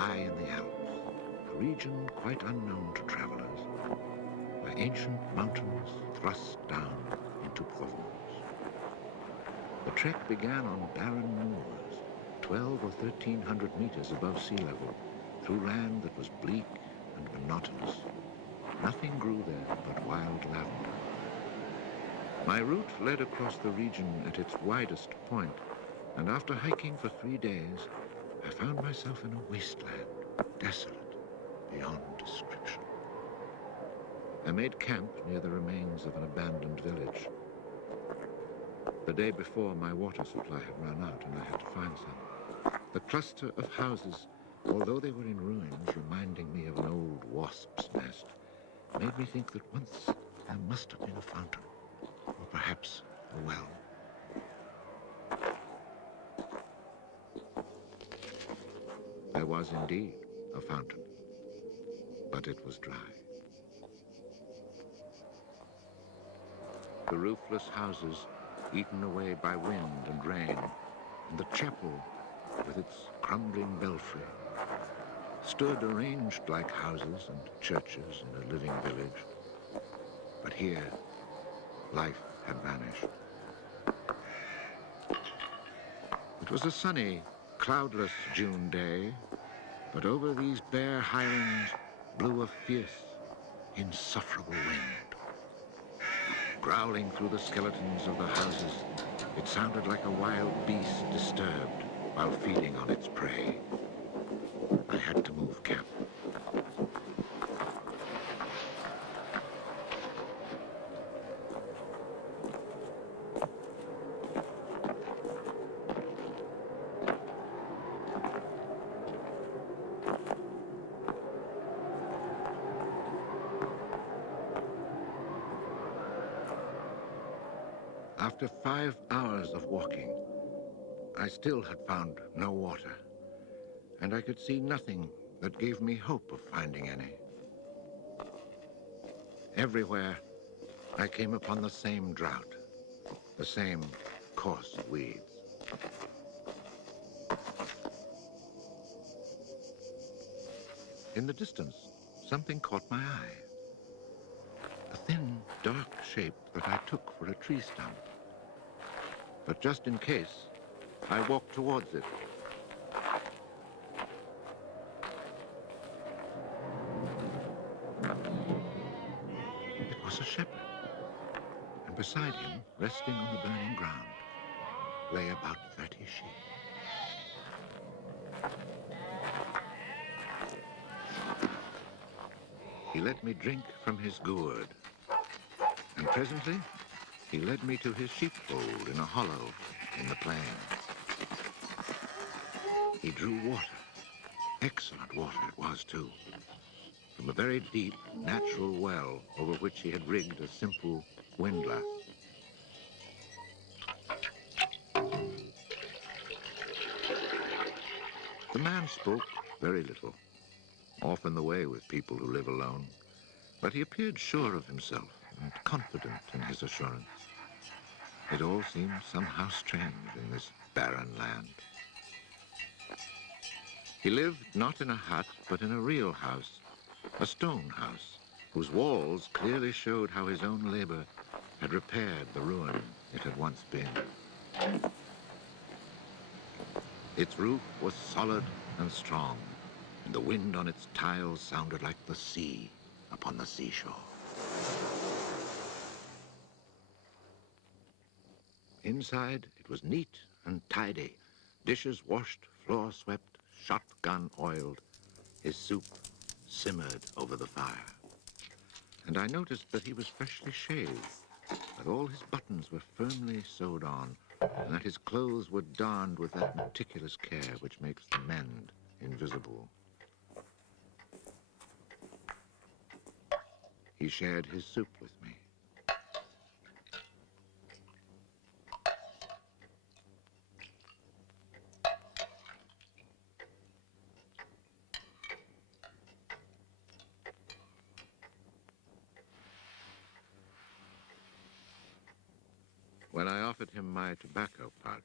high in the Alps, a region quite unknown to travelers, where ancient mountains thrust down into Provence. The trek began on barren moors, 12 or 1,300 meters above sea level, through land that was bleak and monotonous. Nothing grew there but wild lavender. My route led across the region at its widest point, and after hiking for 3 days, I found myself in a wasteland, desolate beyond description. I made camp near the remains of an abandoned village. The day before, my water supply had run out and I had to find some. The cluster of houses, although they were in ruins, reminding me of an old wasp's nest, made me think that once there must have been a fountain, or perhaps a well. There was indeed a fountain, but it was dry. The roofless houses, eaten away by wind and rain, and the chapel, with its crumbling belfry, stood arranged like houses and churches in a living village. But here, life had vanished. It was a sunny, cloudless June day, but over these bare highlands blew a fierce, insufferable wind. Growling through the skeletons of the houses, it sounded like a wild beast disturbed while feeding on its prey. I had to move camp. After 5 hours of walking, I still had found no water, and I could see nothing that gave me hope of finding any. Everywhere, I came upon the same drought, the same coarse weeds. In the distance, something caught my eye. A thin, dark shape that I took for a tree stump. But just in case, I walked towards it. It was a shepherd, and beside him, resting on the burning ground, lay about 30 sheep. He let me drink from his gourd, and presently he led me to his sheepfold in a hollow in the plain. He drew water. Excellent water it was, too, from a very deep, natural well over which he had rigged a simple windlass. The man spoke very little, often the way with people who live alone, but he appeared sure of himself and confident in his assurance. It all seemed somehow strange in this barren land. He lived not in a hut, but in a real house, a stone house, whose walls clearly showed how his own labor had repaired the ruin it had once been. Its roof was solid and strong, and the wind on its tiles sounded like the sea upon the seashore. Inside, it was neat and tidy, dishes washed, floor swept, shotgun oiled. His soup simmered over the fire. And I noticed that he was freshly shaved, that all his buttons were firmly sewed on, and that his clothes were darned with that meticulous care which makes the mend invisible. He shared his soup with me. When I offered him my tobacco pouch,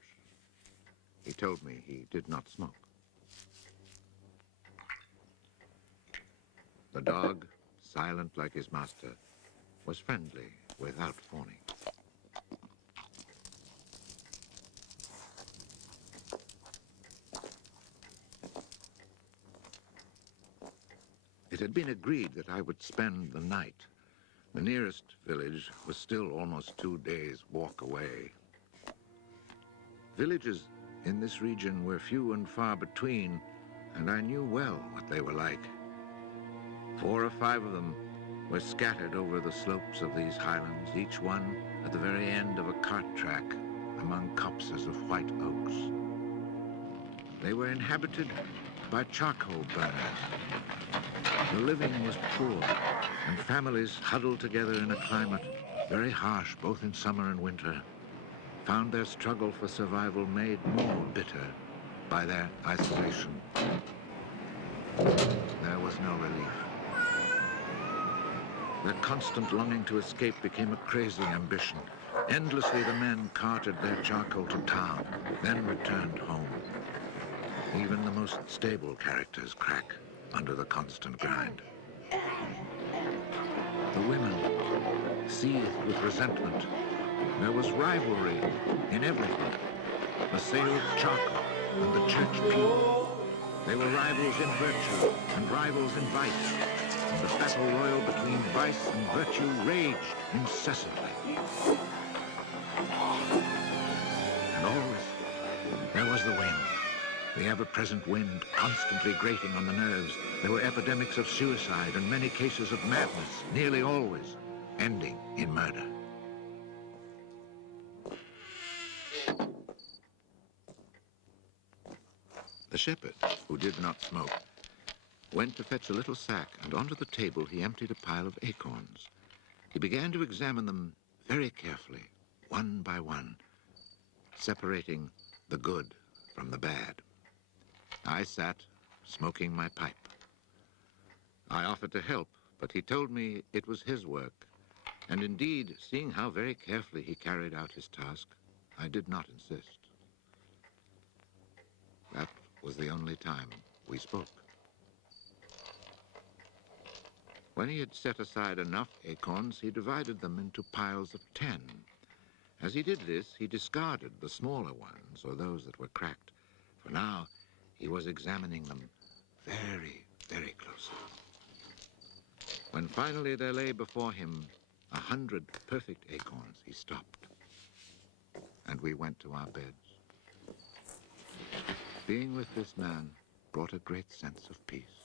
he told me he did not smoke. dog, silent like his master, was friendly without fawning. It had been agreed that I would spend the night. The nearest village was still almost 2 days' walk away. Villages in this region were few and far between, and I knew well what they were like. 4 or 5 of them were scattered over the slopes of these highlands, each one at the very end of a cart track among copses of white oaks. They were inhabited by charcoal burners. The living was poor, and families huddled together in a climate very harsh both in summer and winter found their struggle for survival made more bitter by their isolation. There was no relief. Their constant longing to escape became a crazy ambition. Endlessly the men carted their charcoal to town, then returned home. Even the most stable characters crack under the constant grind. The women seethed with resentment. There was rivalry in everything. The sale of charcoal and the church pew. They were rivals in virtue and rivals in vice. And the battle royal between vice and virtue raged incessantly. And always there was the wind. The ever-present wind constantly grating on the nerves. There were epidemics of suicide and many cases of madness, nearly always ending in murder. The shepherd, who did not smoke, went to fetch a little sack, and onto the table he emptied a pile of acorns. He began to examine them very carefully, one by one, separating the good from the bad. I sat, smoking my pipe. I offered to help, but he told me it was his work, and indeed, seeing how very carefully he carried out his task, I did not insist. That was the only time we spoke. When he had set aside enough acorns, he divided them into piles of 10. As he did this, he discarded the smaller ones, or those that were cracked, for now he was examining them very, very closely. When finally there lay before him 100 perfect acorns, he stopped, and we went to our beds. Being with this man brought a great sense of peace.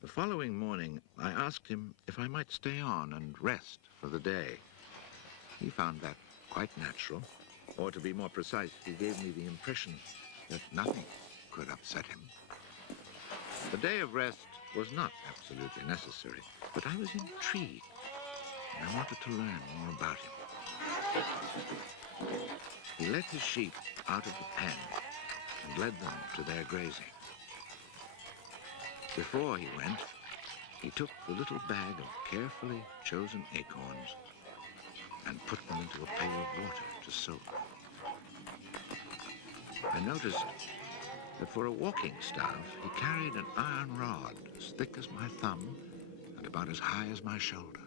The following morning, I asked him if I might stay on and rest for the day. He found that quite natural, or to be more precise, he gave me the impression that nothing could upset him. The day of rest was not absolutely necessary, but I was intrigued, and I wanted to learn more about him. He let his sheep out of the pen and led them to their grazing. Before he went, he took the little bag of carefully chosen acorns and put them into a pail of water to soak. I noticed that for a walking staff, he carried an iron rod as thick as my thumb and about as high as my shoulder.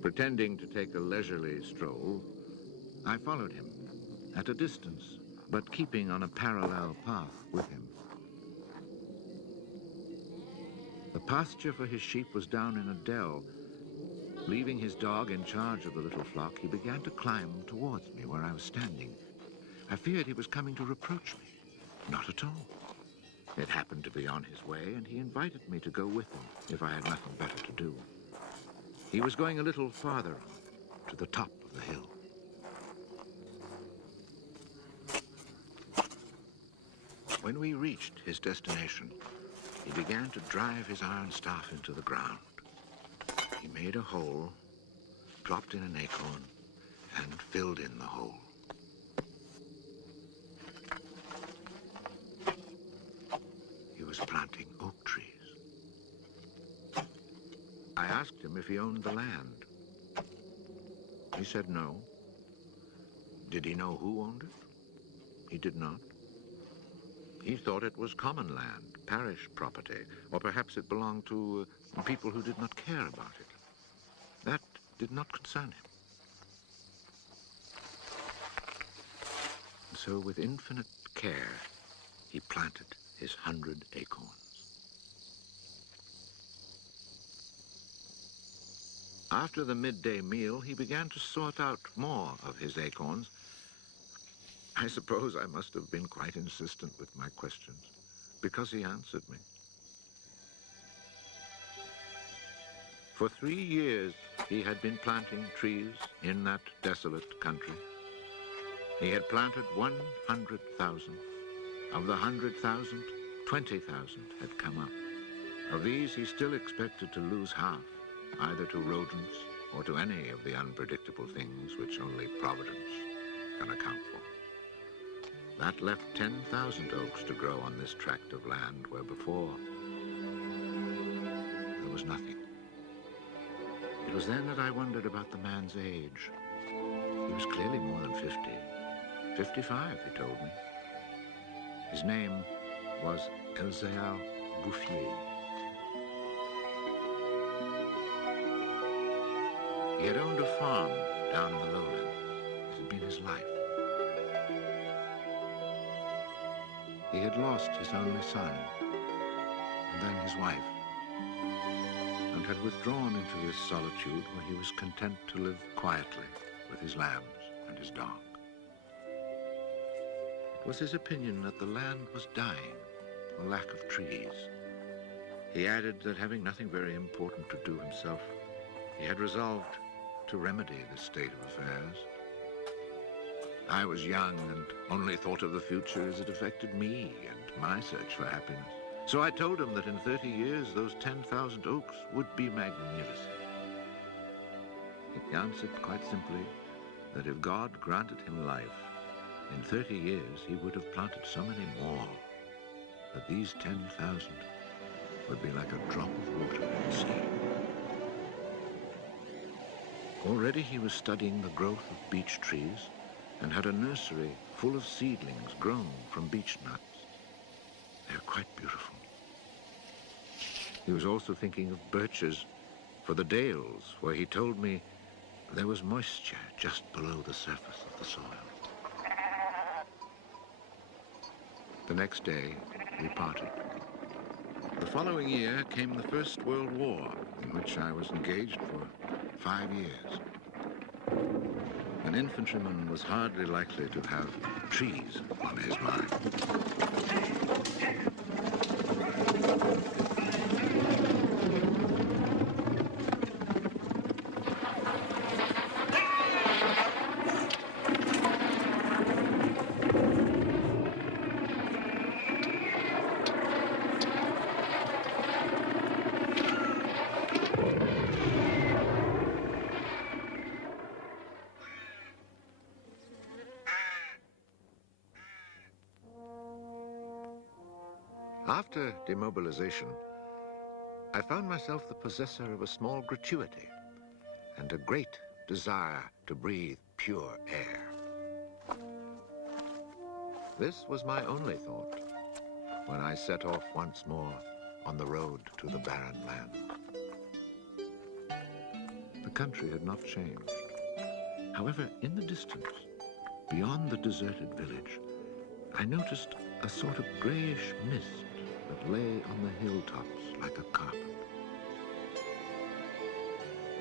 Pretending to take a leisurely stroll, I followed him at a distance, but keeping on a parallel path with him. The pasture for his sheep was down in a dell. Leaving his dog in charge of the little flock, he began to climb towards me where I was standing. I feared he was coming to reproach me. Not at all. It happened to be on his way, and he invited me to go with him if I had nothing better to do. He was going a little farther on, to the top of the hill. When we reached his destination, he began to drive his iron staff into the ground. He made a hole, dropped in an acorn, and filled in the hole. He was planting oak trees. I asked him if he owned the land. He said no, Did he know who owned it? He did not. He thought it was common land, parish property, or perhaps it belonged to people who did not care about it. That did not concern him. So with infinite care, he planted his 100 acorns. After the midday meal, he began to sort out more of his acorns. I suppose I must have been quite insistent with my questions, because he answered me. For 3 years, he had been planting trees in that desolate country. He had planted 100,000. Of the 100,000, 20,000 had come up. Of these, he still expected to lose half, either to rodents or to any of the unpredictable things which only Providence can account for. That left 10,000 oaks to grow on this tract of land where before there was nothing. It was then that I wondered about the man's age. He was clearly more than 50. 55, he told me. His name was Bouffier. He had owned a farm down in the lowlands. It had been his life. He had lost his only son, and then his wife, and had withdrawn into this solitude where he was content to live quietly with his lambs and his dog. It was his opinion that the land was dying for lack of trees. He added that having nothing very important to do himself, he had resolved to remedy this state of affairs. I was young and only thought of the future as it affected me and my search for happiness. So I told him that in 30 years, those 10,000 oaks would be magnificent. He answered quite simply that if God granted him life, in 30 years he would have planted so many more that these 10,000 would be like a drop of water in the sea. Already he was studying the growth of beech trees and had a nursery full of seedlings grown from beech nuts. They're quite beautiful. He was also thinking of birches for the dales, where he told me there was moisture just below the surface of the soil. The next day, we parted. The following year came the First World War, in which I was engaged for 5 years. An infantryman was hardly likely to have trees on his mind. After demobilization, I found myself the possessor of a small gratuity and a great desire to breathe pure air. This was my only thought when I set off once more on the road to the barren land. The country had not changed. However, in the distance, beyond the deserted village, I noticed a sort of grayish mist that lay on the hilltops like a carpet.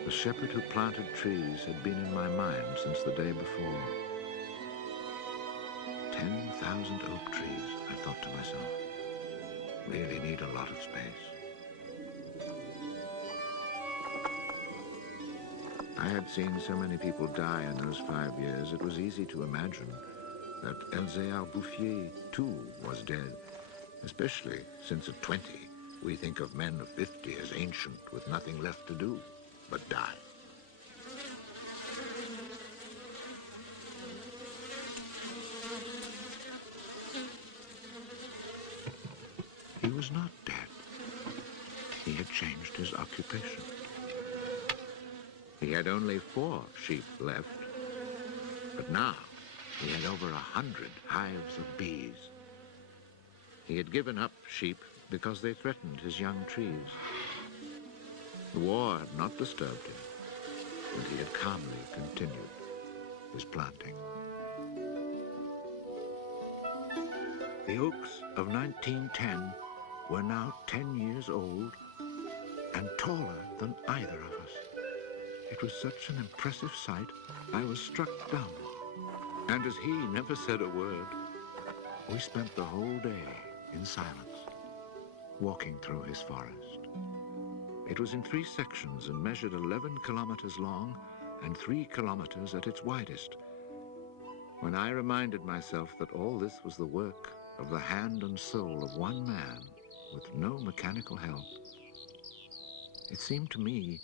The shepherd who planted trees had been in my mind since the day before. 10,000 oak trees, I thought to myself, really need a lot of space. I had seen so many people die in those 5 years, it was easy to imagine that Bouffier too was dead, especially since at 20 we think of men of 50 as ancient with nothing left to do but die. He was not dead. He had changed his occupation. He had only 4 sheep left, but now He had over 100 hives of bees. He had given up sheep because they threatened his young trees. The war had not disturbed him, and he had calmly continued his planting. The oaks of 1910 were now 10 years old and taller than either of us. It was such an impressive sight, I was struck dumb. And as he never said a word, we spent the whole day in silence, walking through his forest. It was in 3 sections and measured 11 kilometers long and 3 kilometers at its widest. When I reminded myself that all this was the work of the hand and soul of one man with no mechanical help, it seemed to me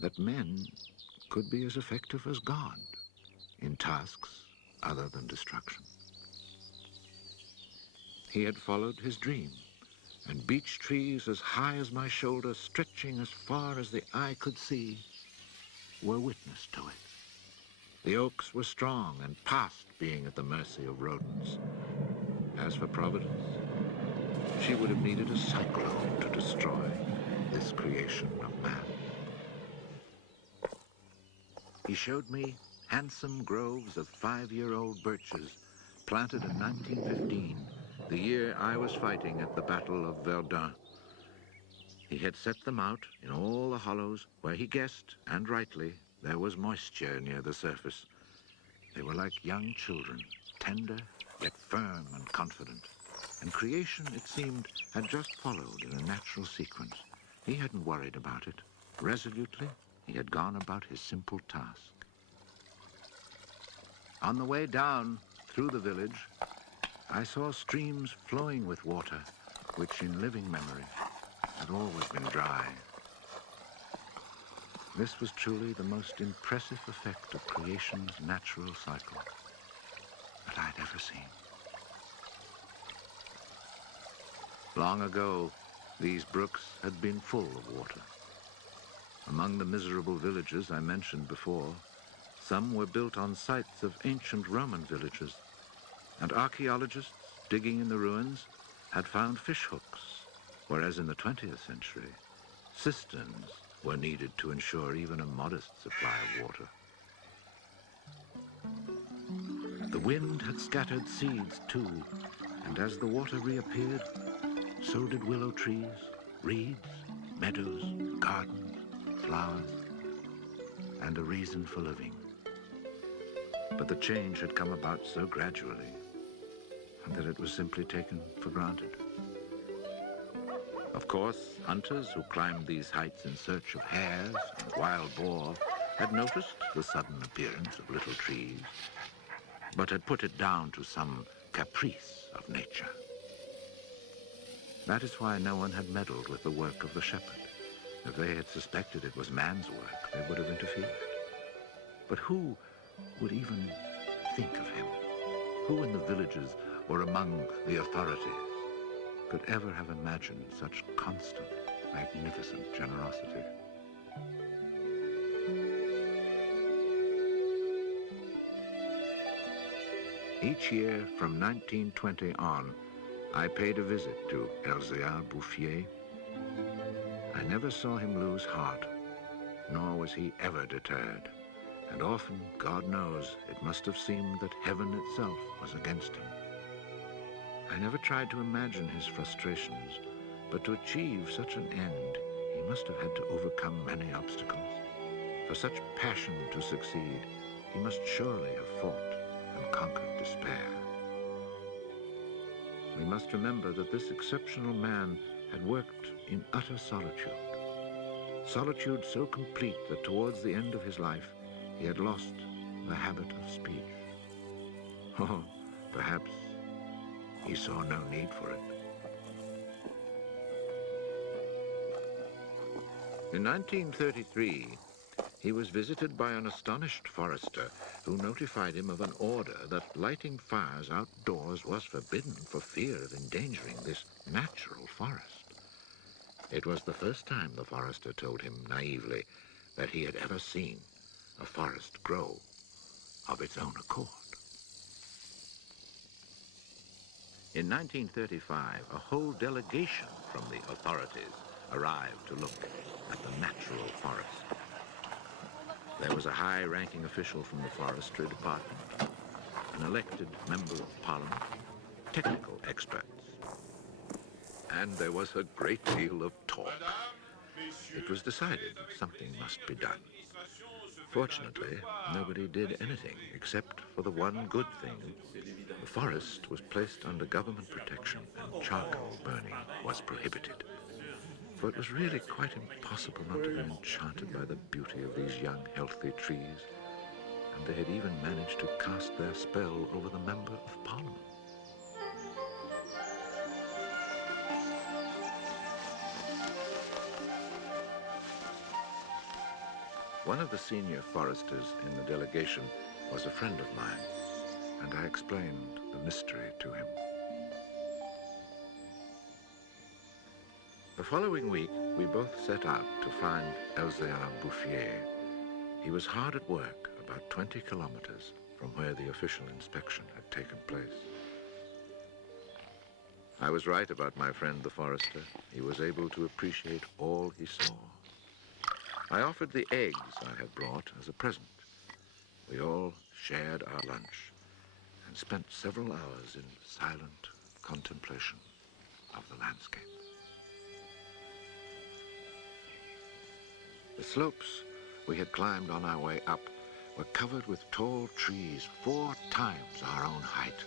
that men could be as effective as God in tasks other than destruction. He had followed his dream, and beech trees as high as my shoulder, stretching as far as the eye could see, were witness to it. The oaks were strong and past being at the mercy of rodents. As for Providence, she would have needed a cyclone to destroy this creation of man. He showed me handsome groves of 5-year-old birches planted in 1915, the year I was fighting at the Battle of Verdun. He had set them out in all the hollows where he guessed, and rightly, there was moisture near the surface. They were like young children, tender yet firm and confident. And creation, it seemed, had just followed in a natural sequence. He hadn't worried about it. Resolutely, he had gone about his simple task. On the way down through the village, I saw streams flowing with water, which in living memory had always been dry. This was truly the most impressive effect of creation's natural cycle that I'd ever seen. Long ago, these brooks had been full of water. Among the miserable villages I mentioned before, some were built on sites of ancient Roman villages, and archaeologists digging in the ruins had found fish hooks, whereas in the 20th century, cisterns were needed to ensure even a modest supply of water. The wind had scattered seeds too, and as the water reappeared, so did willow trees, reeds, meadows, gardens, flowers, and a reason for living. But the change had come about so gradually that it was simply taken for granted. Of course, hunters who climbed these heights in search of hares and wild boar had noticed the sudden appearance of little trees, but had put it down to some caprice of nature. That is why no one had meddled with the work of the shepherd. If they had suspected it was man's work, they would have interfered. But who would even think of him? Who in the villages or among the authorities could ever have imagined such constant, magnificent generosity? Each year from 1920 on, I paid a visit to Elzéar Bouffier. I never saw him lose heart, nor was he ever deterred. And often, God knows, it must have seemed that heaven itself was against him. I never tried to imagine his frustrations, but to achieve such an end, he must have had to overcome many obstacles. For such passion to succeed, he must surely have fought and conquered despair. We must remember that this exceptional man had worked in utter solitude. Solitude so complete that towards the end of his life, he had lost the habit of speech. Oh, perhaps he saw no need for it. In 1933, he was visited by an astonished forester who notified him of an order that lighting fires outdoors was forbidden for fear of endangering this natural forest. It was the first time the forester told him naively that he had ever seen a forest grow of its own accord. In 1935, a whole delegation from the authorities arrived to look at the natural forest. There was a high-ranking official from the forestry department, an elected member of parliament, technical experts. And there was a great deal of talk. It was decided something must be done. Fortunately, nobody did anything except for the one good thing. The forest was placed under government protection and charcoal burning was prohibited. For it was really quite impossible not to be enchanted by the beauty of these young, healthy trees. And they had even managed to cast their spell over the Member of Parliament. One of the senior foresters in the delegation was a friend of mine, and I explained the mystery to him. The following week, we both set out to find Bouffier. He was hard at work, about 20 kilometers from where the official inspection had taken place. I was right about my friend the forester. He was able to appreciate all he saw. I offered the eggs I had brought as a present. We all shared our lunch and spent several hours in silent contemplation of the landscape. The slopes we had climbed on our way up were covered with tall trees 4 times our own height.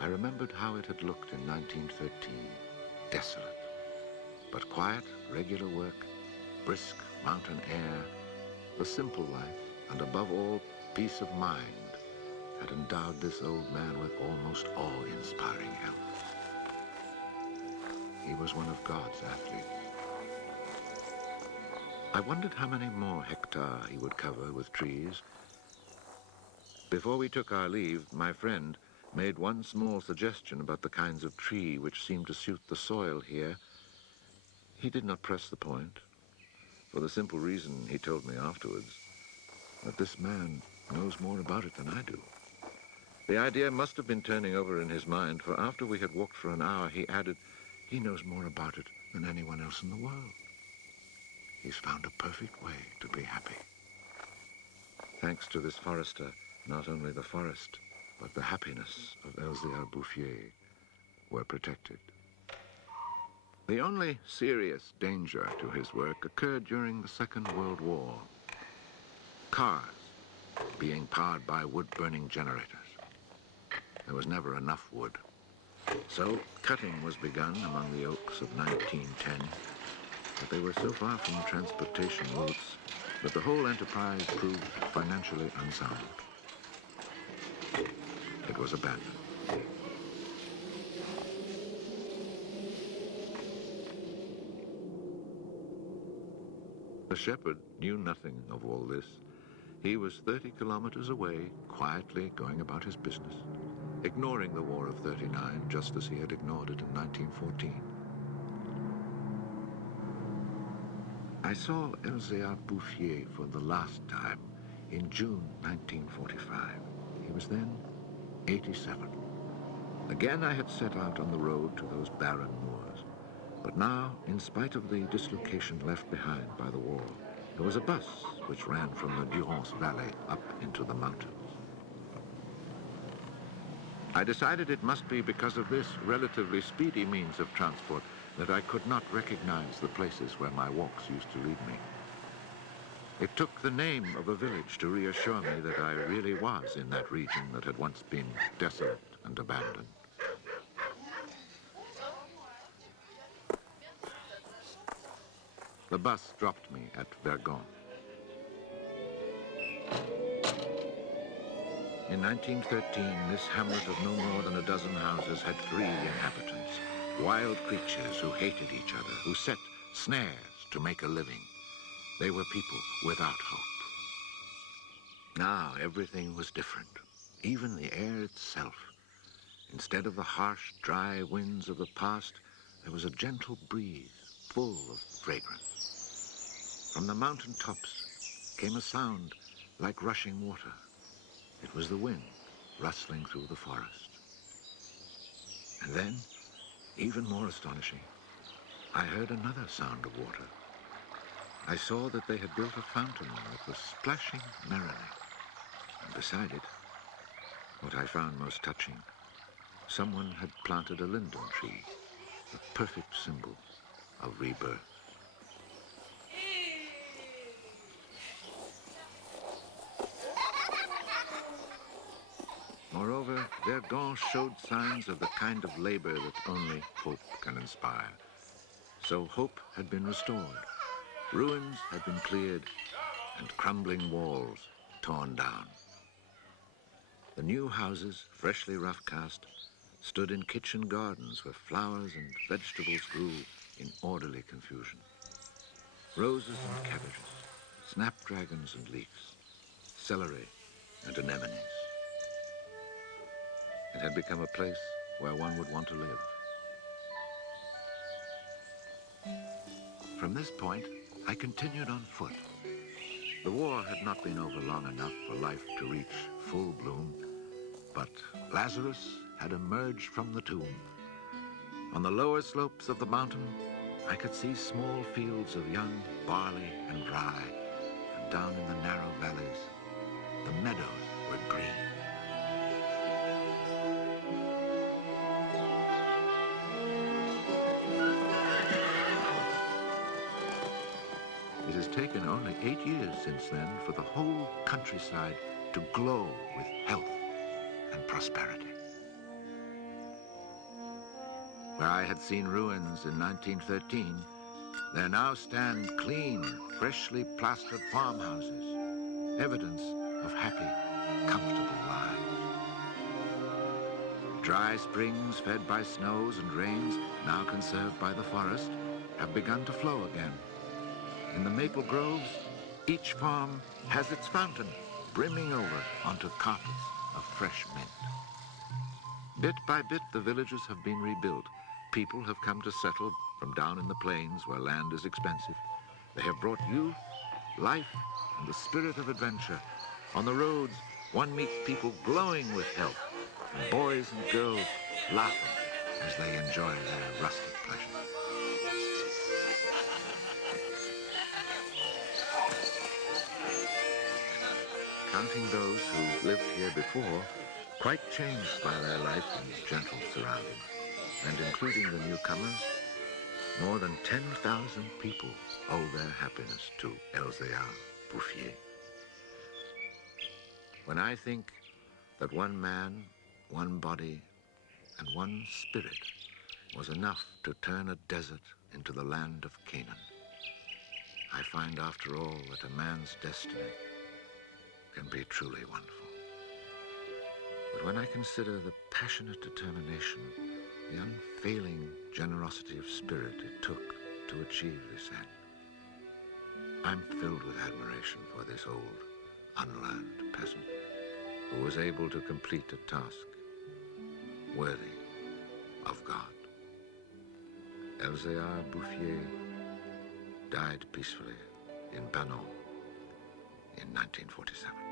I remembered how it had looked in 1913, desolate, but quiet, regular work, brisk mountain air, the simple life, and above all, peace of mind, had endowed this old man with almost awe-inspiring health. He was one of God's athletes. I wondered how many more hectares he would cover with trees. Before we took our leave, my friend made one small suggestion about the kinds of tree which seemed to suit the soil here. He did not press the point, for the simple reason, he told me afterwards, that this man knows more about it than I do. The idea must have been turning over in his mind, for after we had walked for an hour, he added, he knows more about it than anyone else in the world. He's found a perfect way to be happy. Thanks to this forester, not only the forest, but the happiness of Bouffier were protected. The only serious danger to his work occurred during the Second World War. Cars being powered by wood-burning generators. There was never enough wood. So cutting was begun among the oaks of 1910, but they were so far from transportation routes that the whole enterprise proved financially unsound. It was abandoned. The shepherd knew nothing of all this. He was 30 kilometers away, quietly going about his business, ignoring the War of '39 just as he had ignored it in 1914. I saw Bouffier for the last time in June 1945. He was then 87. Again I had set out on the road to those barren moors. But now, in spite of the dislocation left behind by the war, there was a bus which ran from the Durance Valley up into the mountains. I decided it must be because of this relatively speedy means of transport that I could not recognize the places where my walks used to lead me. It took the name of a village to reassure me that I really was in that region that had once been desolate and abandoned. The bus dropped me at Vergon. In 1913, this hamlet of no more than a dozen houses had 3 inhabitants, wild creatures who hated each other, who set snares to make a living. They were people without hope. Now everything was different, even the air itself. Instead of the harsh, dry winds of the past, there was a gentle breeze full of fragrance. From the mountain tops came a sound like rushing water. It was the wind rustling through the forest. And then, even more astonishing, I heard another sound of water. I saw that they had built a fountain that was splashing merrily. And beside it, what I found most touching, someone had planted a linden tree, the perfect symbol of rebirth. Moreover, Verdun showed signs of the kind of labor that only hope can inspire. So hope had been restored. Ruins had been cleared and crumbling walls torn down. The new houses, freshly rough-cast, stood in kitchen gardens where flowers and vegetables grew in orderly confusion. Roses and cabbages, snapdragons and leeks, celery and anemones. It had become a place where one would want to live. From this point, I continued on foot. The war had not been over long enough for life to reach full bloom, but Lazarus had emerged from the tomb. On the lower slopes of the mountain, I could see small fields of young barley and rye, and down in the narrow valleys, the meadows were green. It has taken only 8 years since then for the whole countryside to glow with health and prosperity. Where I had seen ruins in 1913, there now stand clean, freshly plastered farmhouses, evidence of happy, comfortable lives. Dry springs fed by snows and rains, now conserved by the forest, have begun to flow again. In the maple groves, each farm has its fountain brimming over onto carpets of fresh mint. Bit by bit, the villages have been rebuilt. People have come to settle from down in the plains where land is expensive. They have brought youth, life, and the spirit of adventure. On the roads, one meets people glowing with health, and boys and girls laughing as they enjoy their rustic pleasures. Counting those who lived here before, quite changed by their life in gentle surroundings, and including the newcomers, more than 10,000 people owe their happiness to Elzéar Bouffier. When I think that one man, one body, and one spirit was enough to turn a desert into the land of Canaan, I find after all that a man's destiny can be truly wonderful. But when I consider the passionate determination, the unfailing generosity of spirit it took to achieve this end, I'm filled with admiration for this old, unlearned peasant who was able to complete a task worthy of God. Elzéar Bouffier died peacefully in Banon in 1947.